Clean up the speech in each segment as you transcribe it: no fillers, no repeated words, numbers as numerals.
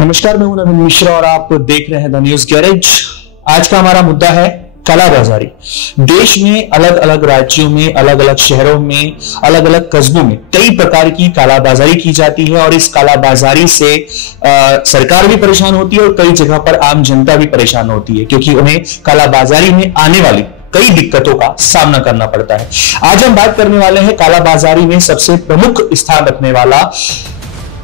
नमस्कार, मैं हूं नवीन मिश्रा और आप देख रहे हैं द न्यूज गैरेज। आज का हमारा मुद्दा है कालाबाजारी। देश में अलग अलग राज्यों में, अलग अलग शहरों में, अलग अलग कस्बों में कई प्रकार की कालाबाजारी की जाती है और इस कालाबाजारी से सरकार भी परेशान होती है और कई जगह पर आम जनता भी परेशान होती है, क्योंकि उन्हें कालाबाजारी में आने वाली कई दिक्कतों का सामना करना पड़ता है। आज हम बात करने वाले हैं कालाबाजारी में सबसे प्रमुख स्थान रखने वाला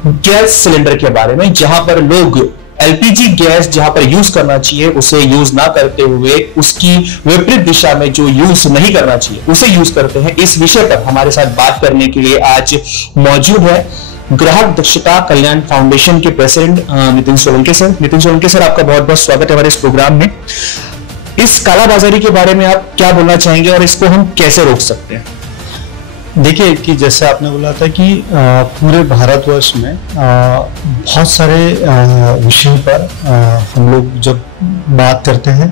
गैस सिलेंडर के बारे में, जहां पर लोग एलपीजी गैस जहां पर यूज करना चाहिए उसे यूज ना करते हुए उसकी विपरीत दिशा में जो यूज नहीं करना चाहिए उसे यूज करते हैं। इस विषय पर हमारे साथ बात करने के लिए आज मौजूद है ग्राहक दक्षता कल्याण फाउंडेशन के president Nitin Solanki sir. Nitin Solanki sir, आपका बहुत बहुत स्वागत है हमारे इस प्रोग्राम में। इस कालाबाजारी के बारे में आप क्या बोलना चाहेंगे और इसको हम कैसे रोक सकते हैं? देखिए कि जैसे आपने बोला था कि पूरे भारतवर्ष में बहुत सारे विषयों पर हम लोग जब बात करते हैं,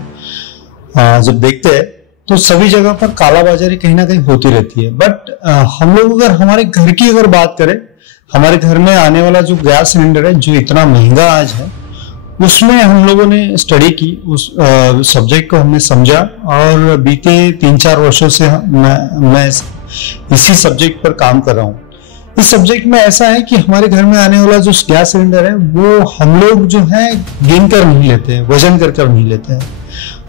जब देखते हैं तो सभी जगह पर कालाबाजारी कहीं ना कहीं होती रहती है। बट हम लोग अगर हमारे घर की अगर बात करें, हमारे घर में आने वाला जो गैस सिलेंडर है जो इतना महंगा आज है, उसमें हम लोगों ने स्टडी की, उस सब्जेक्ट को हमने समझा और बीते 3-4 वर्षों से मैं इसी सब्जेक्ट पर काम कर रहा हूँ। इस सब्जेक्ट में ऐसा है कि हमारे घर में आने वाला जो गैस सिलेंडर है वो हम लोग जो है गिन कर नहीं लेते हैं, वजन कर नहीं लेते हैं।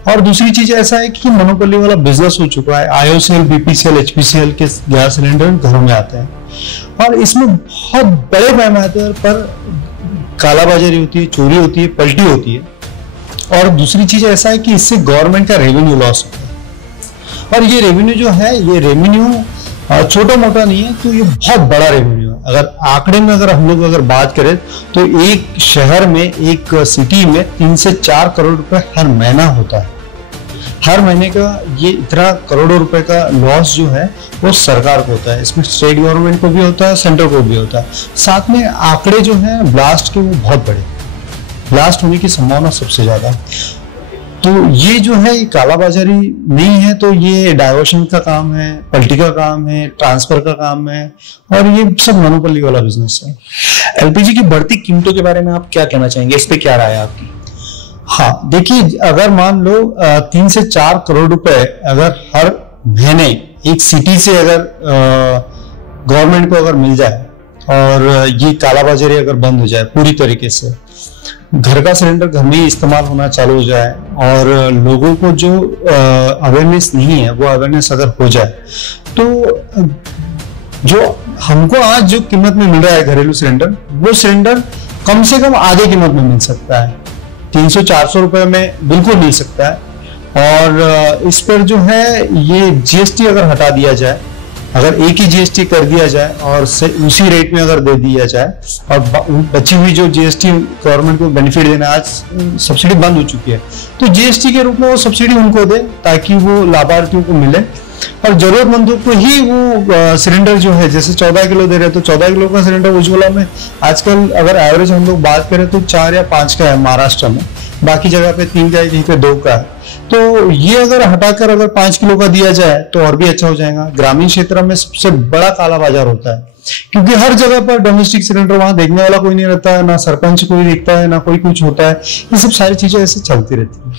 और दूसरी चीज ऐसा है कि मोनोपोली वाला बिजनेस हो चुका है। आईओसीएल, बीपीसीएल, एचपीसीएल के गैस सिलेंडर घरों में आते हैं और इसमें बहुत बड़े पैमाने पर कालाबाजारी होती है, चोरी होती है, पलटी होती है। और दूसरी चीज ऐसा है कि इससे गवर्नमेंट का रेवेन्यू लॉस होता है। और ये रेवेन्यू जो है, ये रेवेन्यू छोटा मोटा नहीं है, तो ये बहुत बड़ा रेवेन्यू है। अगर आंकड़े में अगर हम लोग अगर बात करें तो एक शहर में, एक सिटी में 3 से 4 करोड़ रुपए हर महीना होता है। हर महीने का ये इतना करोड़ों रुपए का लॉस जो है वो सरकार को होता है। इसमें स्टेट गवर्नमेंट को भी होता है, सेंटर को भी होता है। साथ में आंकड़े जो है ब्लास्ट के वो बहुत बड़े, ब्लास्ट होने की संभावना सबसे ज्यादा है। तो ये जो है ये कालाबाजारी नहीं है, तो ये डाइवर्शन का काम है, पलटी का काम है, ट्रांसफर का काम है और ये सब मोनोपोली वाला बिजनेस है। एलपीजी की बढ़ती कीमतों के बारे में आप क्या कहना चाहेंगे? इस पे क्या राय है आपकी? हाँ, देखिए, अगर मान लो 3 से 4 करोड़ रुपए अगर हर महीने एक सिटी से अगर गवर्नमेंट को अगर मिल जाए और ये कालाबाजारी अगर बंद हो जाए पूरी तरीके से, घर का सिलेंडर घर में ही इस्तेमाल होना चालू हो जाए और लोगों को जो अवेयरनेस नहीं है वो अवेयरनेस अगर हो जाए, तो जो हमको आज जो कीमत में मिल रहा है घरेलू सिलेंडर, वो सिलेंडर कम से कम आधे कीमत में मिल सकता है। 300-400 रुपए में बिल्कुल मिल सकता है। और इस पर जो है ये जीएसटी अगर हटा दिया जाए, अगर एक ही जीएसटी कर दिया जाए और उसी रेट में अगर दे दिया जाए और बची हुई जो जीएसटी गवर्नमेंट को बेनिफिट देना, आज सब्सिडी बंद हो चुकी है, तो जीएसटी के रूप में वो सब्सिडी उनको दे ताकि वो लाभार्थियों को मिले और जरूरतमंदों को ही वो सिलेंडर जो है, जैसे 14 किलो दे रहे हैं तो 14 किलो का सिलेंडर उज्ज्वला में आजकल अगर एवरेज हम लोग बात करें तो 4 या 5 का है महाराष्ट्र में, बाकी जगह पे 3 का है, कहीं पे 2 का है। तो ये अगर हटाकर अगर 5 किलो का दिया जाए तो और भी अच्छा हो जाएगा। ग्रामीण क्षेत्र में सबसे बड़ा काला बाजार होता है क्योंकि हर जगह पर डोमेस्टिक सिलेंडर वहां देखने वाला कोई नहीं रहता है, ना सरपंच कोई देखता है, ना कोई कुछ होता है। ये सब सारी चीजें ऐसे चलती रहती है।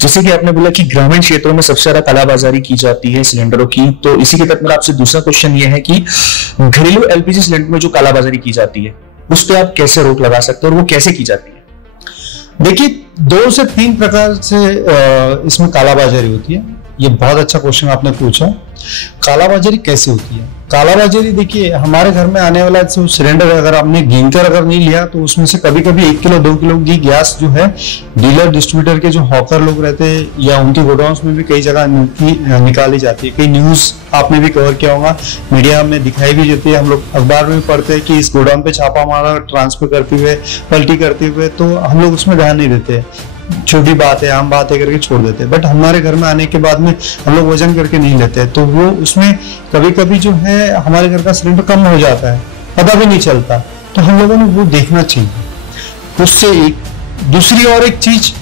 जैसे कि आपने बोला कि ग्रामीण क्षेत्रों में सबसे ज्यादा कालाबाजारी की जाती है सिलेंडरों की, तो इसी के तहत मेरा आपसे दूसरा क्वेश्चन ये है कि घरेलू एलपीजी सिलेंडर में जो कालाबाजारी की जाती है उस पर आप कैसे रोक लगा सकते हैं और वो कैसे की जाती है? देखिए, 2 से 3 प्रकार से इसमें कालाबाजारी होती है। ये बहुत अच्छा क्वेश्चन आपने पूछा। कालाबाजारी कैसे होती है? कालाबाजारी देखिए, हमारे घर में आने वाला सिलेंडर अगर आपने गिनकर अगर नहीं लिया तो उसमें से कभी कभी 1 किलो 2 किलो की गैस जो है डीलर डिस्ट्रीब्यूटर के जो हॉकर लोग रहते हैं या उनके गोडाउन में भी कई जगह निकाली जाती है। कई न्यूज आपने भी कवर किया होगा, मीडिया में दिखाई भी देती है, हम लोग अखबार में भी पढ़ते हैं कि इस गोडाउन पे छापा मारा, ट्रांसफर करते हुए, पलटी करते हुए, तो हम लोग उसमें ध्यान नहीं देते, छोटी बात है, आम बात है करके छोड़ देते हैं। बट हमारे घर में आने के बाद में हम लोग वजन करके नहीं लेते, तो वो उसमें कभी कभी जो है हमारे घर का सिलेंडर कम हो जाता है, पता भी नहीं चलता। तो हम लोगों ने वो देखना चाहिए। उससे एक दूसरी और एक चीज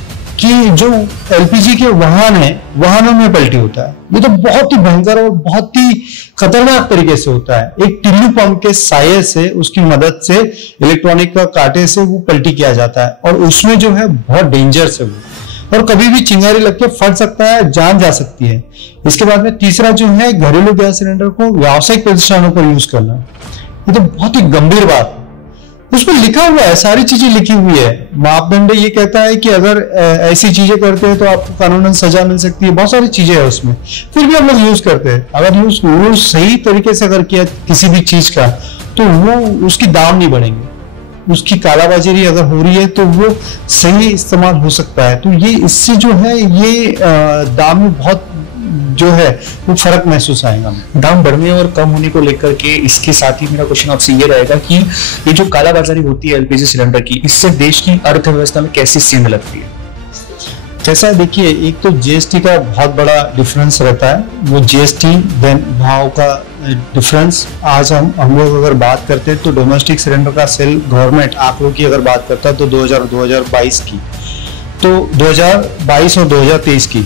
कि जो एलपीजी के वाहन है, वाहनों में पलटी होता है। ये तो बहुत ही भयंकर और बहुत ही खतरनाक तरीके से होता है। एक टिल्लू पंप के साये से, उसकी मदद से, इलेक्ट्रॉनिक का कांटे से वो पलटी किया जाता है और उसमें जो है बहुत डेंजर से वो, और कभी भी चिंगारी लग के फट सकता है, जान जा सकती है। इसके बाद में तीसरा जो है, घरेलू गैस सिलेंडर को व्यावसायिक प्रतिष्ठानों पर यूज करना। ये तो बहुत ही गंभीर बात है। उसमें लिखा हुआ है, सारी चीजें लिखी हुई है। मापदंड ये कहता है कि अगर ऐसी चीजें करते हैं तो आपको कानूनन सजा मिल सकती है। बहुत सारी चीजें है उसमें, फिर भी हम लोग यूज करते हैं। अगर यूज सही तरीके से अगर किया किसी भी चीज का, तो वो उसकी दाम नहीं बढ़ेंगे। उसकी कालाबाजारी अगर हो रही है तो वो सही इस्तेमाल हो सकता है। तो ये इससे जो है, ये दाम में बहुत जो है वो फर्क महसूस आएगा। दाम बढ़ने और कम होने को लेकर के, इसके साथ ही मेरा क्वेश्चन आपसे ये रहेगा कि ये जो कालाबाजारी होती है एलपीजी सिलेंडर की, इससे देश की अर्थव्यवस्था में कैसी सेंध लगती है? कैसा है, देखिए, एक तो जीएसटी का बहुत बड़ा डिफरेंस रहता है। वो जीएसटी भाव का डिफरेंस, आज हम लोग अगर बात करते हैं तो डोमेस्टिक सिलेंडर का सेल गवर्नमेंट आंकड़ों की अगर बात करता है तो 2022 की, तो 2022 और 2023 की,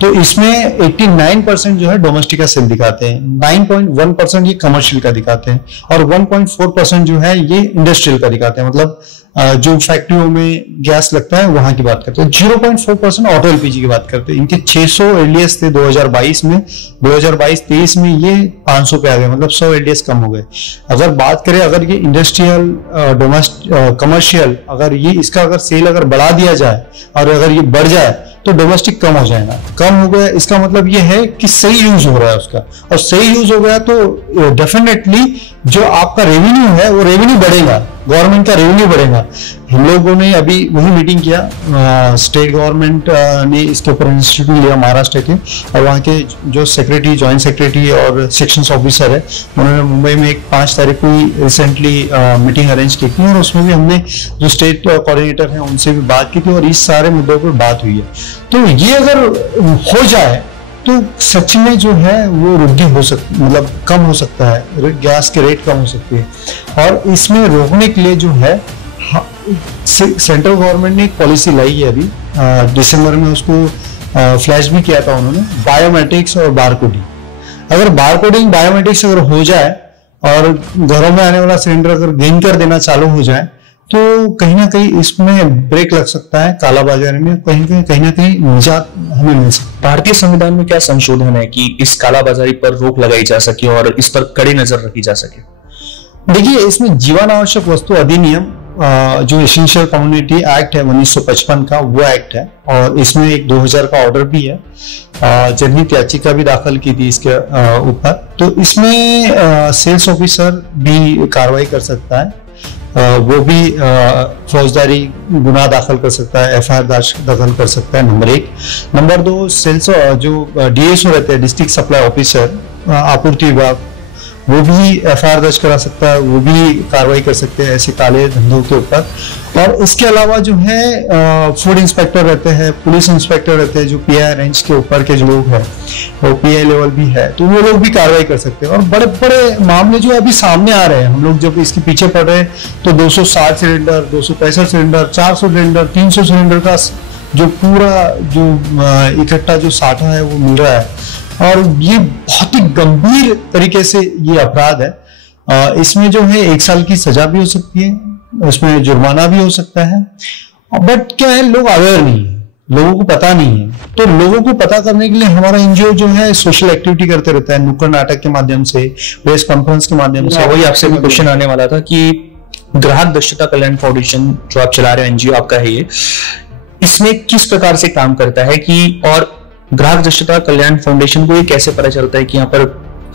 तो इसमें 89% जो है डोमेस्टिक का सेल दिखाते हैं, 9.1% ये कमर्शियल का दिखाते हैं और 1.4% जो है ये इंडस्ट्रियल का दिखाते हैं। मतलब जो फैक्ट्रियों में गैस लगता है वहां की बात करते हैं। 0.4% ऑटो एलपीजी की बात करते हैं। इनके 600 एलडीएस थे 2022 में, 2022-23 में ये 500 पे आ गए, मतलब 100 एलडीएस कम हो गए। अगर बात करें, अगर ये इंडस्ट्रियल, डोमेस्टिक, कमर्शियल, अगर ये इसका अगर सेल अगर बढ़ा दिया जाए और अगर ये बढ़ जाए तो डोमेस्टिक कम हो जाएगा। कम हो गया, इसका मतलब ये है कि सही यूज हो रहा है उसका, और सही यूज हो गया तो डेफिनेटली जो आपका रेवेन्यू है वो रेवेन्यू बढ़ेगा, गवर्नमेंट का रेवेन्यू बढ़ेगा। हम लोगों ने अभी वही मीटिंग किया, स्टेट गवर्नमेंट ने इसके ऊपर इंस्टीट्यूट लिया महाराष्ट्र के, और वहाँ के जो सेक्रेटरी, जॉइंट सेक्रेटरी और सेक्शंस ऑफिसर है, उन्होंने मुंबई में एक 5 तारीख को रिसेंटली मीटिंग अरेंज की थी, और उसमें भी हमने जो स्टेट कोऑर्डिनेटर हैं उनसे भी बात की थी और इस सारे मुद्दों पर बात हुई है। तो ये अगर हो जाए तो सच में जो है वो वृद्धि हो सकती, मतलब कम हो सकता है, गैस के रेट कम हो सकती है। और इसमें रोकने के लिए जो है, सेंट्रल गवर्नमेंट ने एक पॉलिसी लाई है अभी, दिसंबर में उसको फ्लैश भी किया था उन्होंने, बायोमेट्रिक्स और बारकोडिंग। अगर बारकोडिंग, बायोमेट्रिक्स अगर हो जाए और घरों में आने वाला सिलेंडर अगर गेन कर देना चालू हो जाए तो कहीं ना कहीं इसमें ब्रेक लग सकता है कालाबाजारी में, कहीं ना कहीं निजात हमें मिल सकती है। भारतीय संविधान में क्या संशोधन है कि इस कालाबाजारी पर रोक लगाई जा सके और इस पर कड़ी नजर रखी जा सके? देखिए, इसमें जीवन आवश्यक वस्तु अधिनियम, जो एसेंशियल कम्युनिटी एक्ट है 1955 का, वो एक्ट है, और इसमें एक 2000 का ऑर्डर भी है। जनहित याचिका भी दाखिल की थी इसके ऊपर। तो इसमें सेल्स ऑफिसर भी कार्रवाई कर सकता है, वो भी फौजदारी गुनाह दाखिल कर सकता है, एफआईआर दाखिल कर सकता है, नंबर 1। नंबर 2, सेल्स जो डीएसओ रहते हैं, डिस्ट्रिक्ट सप्लाई ऑफिसर, आपूर्ति विभाग, वो भी एफआईआर दर्ज करा सकता है, वो भी कार्रवाई कर सकते हैं ऐसे काले धंधों के ऊपर। और इसके अलावा जो है फूड इंस्पेक्टर रहते हैं, पुलिस इंस्पेक्टर रहते हैं, जो पीआई रेंज के ऊपर के जो लोग हैं, वो पीआई लेवल भी है, तो वो लोग भी कार्रवाई कर सकते हैं। और बड़े बड़े मामले जो अभी सामने आ रहे हैं, हम लोग जब इसके पीछे पड़ रहे हैं, तो 260 सिलेंडर, 265 सिलेंडर, 400 सिलेंडर, 300 सिलेंडर का जो पूरा जो इकट्ठा जो साठा है वो मिल रहा है, और ये बहुत ही गंभीर तरीके से ये अपराध है। इसमें जो है 1 साल की सजा भी हो सकती है, उसमें जुर्माना भी हो सकता है। बट क्या है, लोग अवेयर नहीं है, लोगों को पता नहीं है। तो लोगों को पता करने के लिए हमारा एनजीओ जो है सोशल एक्टिविटी करते रहता है, नुक्कड़ नाटक के माध्यम से, प्रेस कॉन्फ्रेंस के माध्यम से। वही आपसे भी क्वेश्चन आने वाला था कि ग्राहक दक्षता कल्याण फाउंडेशन जो आप चला रहे हो, एनजीओ आपका है ये, इसमें किस प्रकार से काम करता है कि, और ग्राहक दक्षता कल्याण फाउंडेशन को ये कैसे पता चलता है कि यहाँ पर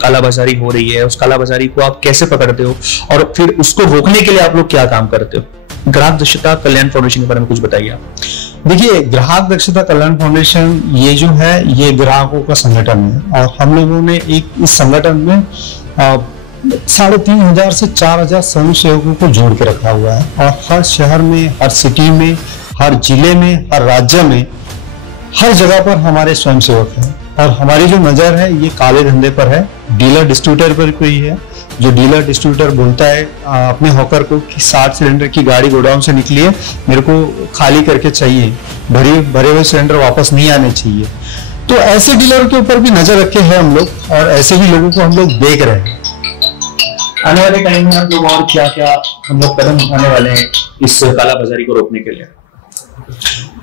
कालाबाजारी हो रही है, उस कालाबाजारी को आप कैसे पकड़ते हो और फिर उसको रोकने के लिए आप लोग क्या काम करते हो? ग्राहक दक्षता कल्याण फाउंडेशन के बारे में कुछ बताइए आप। देखिए, ग्राहक दक्षता कल्याण फाउंडेशन ये जो है, ये ग्राहकों का संगठन है, और हम लोगों ने एक इस संगठन में 3500 से 4000 स्वयंसेवकों को जोड़ के रखा हुआ है, और हर शहर में, हर सिटी में, हर जिले में, हर राज्य में, हर जगह पर हमारे स्वयंसेवक हैं। और हमारी जो नजर है ये काले धंधे पर है, डीलर डिस्ट्रीब्यूटर पर कोई है, जो डीलर डिस्ट्रीब्यूटर बोलता है अपने हॉकर को कि 60 सिलेंडर की गाड़ी गोडाउन से निकली है, मेरे को खाली करके चाहिए, भरे हुए सिलेंडर वापस नहीं आने चाहिए। तो ऐसे डीलर के ऊपर भी नजर रखे हैं हम लोग, और ऐसे भी लोगों को हम लोग देख रहे हैं। आने वाले टाइम में आप लोग और क्या क्या हम लोग कदम उठाने वाले हैं इस कालाबाजारी को रोकने के लिए?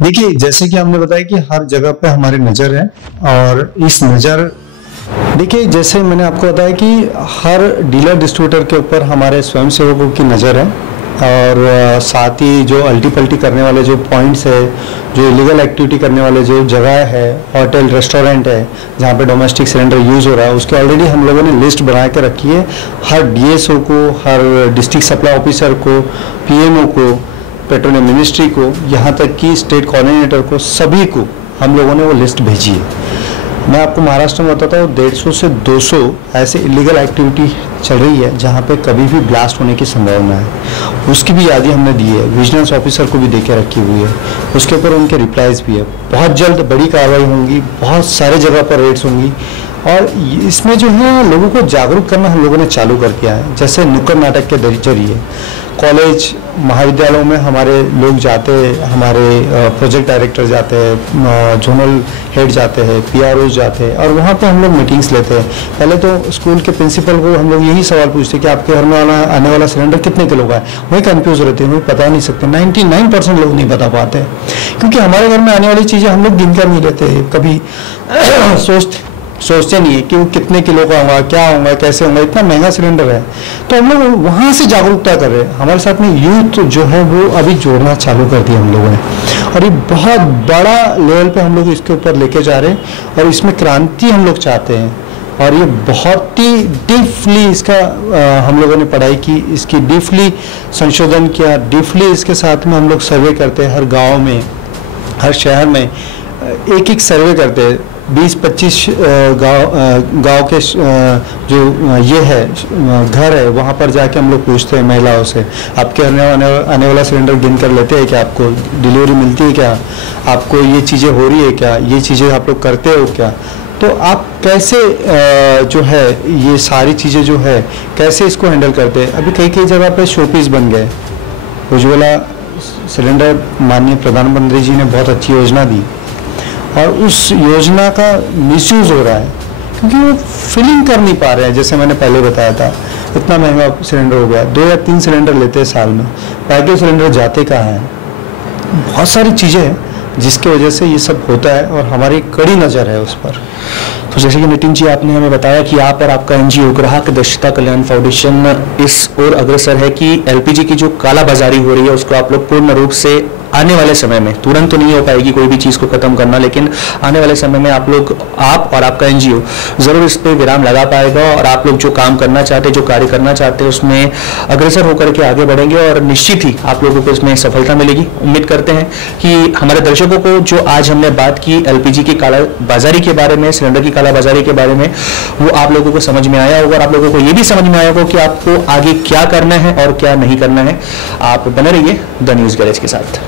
देखिए, जैसे कि हमने बताया कि हर जगह पे हमारी नजर है, और इस नजर देखिए जैसे मैंने आपको बताया कि हर डीलर डिस्ट्रीब्यूटर के ऊपर हमारे स्वयंसेवकों की नज़र है, और साथ ही जो अल्टी पल्टी करने वाले जो पॉइंट्स है, जो इलीगल एक्टिविटी करने वाले जो जगह है, होटल रेस्टोरेंट है जहाँ पे डोमेस्टिक सिलेंडर यूज़ हो रहा है, उसके ऑलरेडी हम लोगों ने लिस्ट बना के रखी है। हर डीएसओ को, हर डिस्ट्रिक्ट सप्लाई ऑफिसर को, पीएमओ को, पेट्रोलियम मिनिस्ट्री को, यहाँ तक कि स्टेट कोऑर्डिनेटर को, सभी को हम लोगों ने वो लिस्ट भेजी है। मैं आपको महाराष्ट्र में बताता हूँ 150 से 200 ऐसे इलीगल एक्टिविटी चल रही है जहाँ पे कभी भी ब्लास्ट होने की संभावना है। उसकी भी यादी हमने दी है, विजिलेंस ऑफिसर को भी देके रखी हुई है, उसके ऊपर उनके रिप्लाईज भी है। बहुत जल्द बड़ी कार्रवाई होंगी, बहुत सारे जगह पर रेड्स होंगी, और इसमें जो है लोगों को जागरूक करना हम लोगों ने चालू कर दिया है। जैसे नुक्कड़ नाटक के जरिए कॉलेज महाविद्यालयों में हमारे लोग जाते हैं, हमारे प्रोजेक्ट डायरेक्टर जाते हैं, जोनल हेड जाते हैं, पीआरओ जाते हैं, और वहाँ पे हम लोग मीटिंग्स लेते हैं। पहले तो स्कूल के प्रिंसिपल को हम लोग यही सवाल पूछते कि आपके घर में आने वाला सिलेंडर कितने किलो का है, वही कंफ्यूज रहते हैं, वही बता नहीं सकते। 99% लोग नहीं बता पाते, क्योंकि हमारे घर में आने वाली चीज़ें हम लोग गिनकर नहीं लेते, कभी सोचते नहीं है कि वो कितने किलो का होगा, क्या होगा, कैसे होगा, इतना महंगा सिलेंडर है। तो हम लोग वहाँ से जागरूकता कर रहे हैं। हमारे साथ में यूथ जो है वो अभी जोड़ना चालू कर दिया हम लोगों ने, और ये बहुत बड़ा लेवल पे हम लोग इसके ऊपर लेके जा रहे हैं, और इसमें क्रांति हम लोग चाहते हैं। और ये बहुत ही डीपली इसका हम लोगों ने पढ़ाई की, इसकी डीपली संशोधन किया, डीपली इसके साथ में हम लोग सर्वे करते हैं। हर गाँव में, हर शहर में एक सर्वे करते हैं। 20-25 गांव के जो ये है घर है, वहाँ पर जाके हम लोग पूछते हैं महिलाओं से, आपके आने वाला सिलेंडर गिन कर लेते हैं क्या, आपको डिलीवरी मिलती है क्या, आपको ये चीज़ें हो रही है क्या, ये चीज़ें आप लोग करते हो क्या, तो आप कैसे जो है ये सारी चीज़ें जो है कैसे इसको हैंडल करते हैं। अभी कई जगह पे शोपीस बन गए। उज्ज्वला सिलेंडर माननीय प्रधानमंत्री जी ने बहुत अच्छी योजना दी, और उस योजना का मिसयूज हो रहा है, क्योंकि वो फिलिंग कर नहीं पा रहे हैं। जैसे मैंने पहले बताया था, इतना महंगा सिलेंडर हो गया, 2 या 3 सिलेंडर लेते हैं साल में, बाकी सिलेंडर जाते कहाँ हैं। बहुत सारी चीज़ें हैं जिसकी वजह से ये सब होता है, और हमारी कड़ी नज़र है उस पर। तो जैसे कि नितिन जी आपने हमें बताया कि आप और आपका एनजीओ ग्राहक दक्षता कल्याण फाउंडेशन इस ओर अग्रसर है कि एलपीजी की जो कालाबाजारी हो रही है उसको आप लोग पूर्ण रूप से आने वाले समय में, तुरंत तो नहीं हो पाएगी कोई भी चीज़ को खत्म करना, लेकिन आने वाले समय में आप और आपका एनजीओ जरूर इस पे विराम लगा पाएगा, और आप लोग जो काम करना चाहते हैं, जो कार्य करना चाहते हैं, उसमें अग्रसर होकर के आगे बढ़ेंगे, और निश्चित ही आप लोगों को इसमें सफलता मिलेगी। उम्मीद करते हैं कि हमारे दर्शकों को जो आज हमने बात की एलपीजी की कालाबाजारी के बारे में, सिलेंडर की कालाबाजारी के बारे में, वो आप लोगों को समझ में आया होगा, और आप लोगों को ये भी समझ में आया होगा कि आपको आगे क्या करना है और क्या नहीं करना है। आप बने रहिए द न्यूज़ गैरेज के साथ।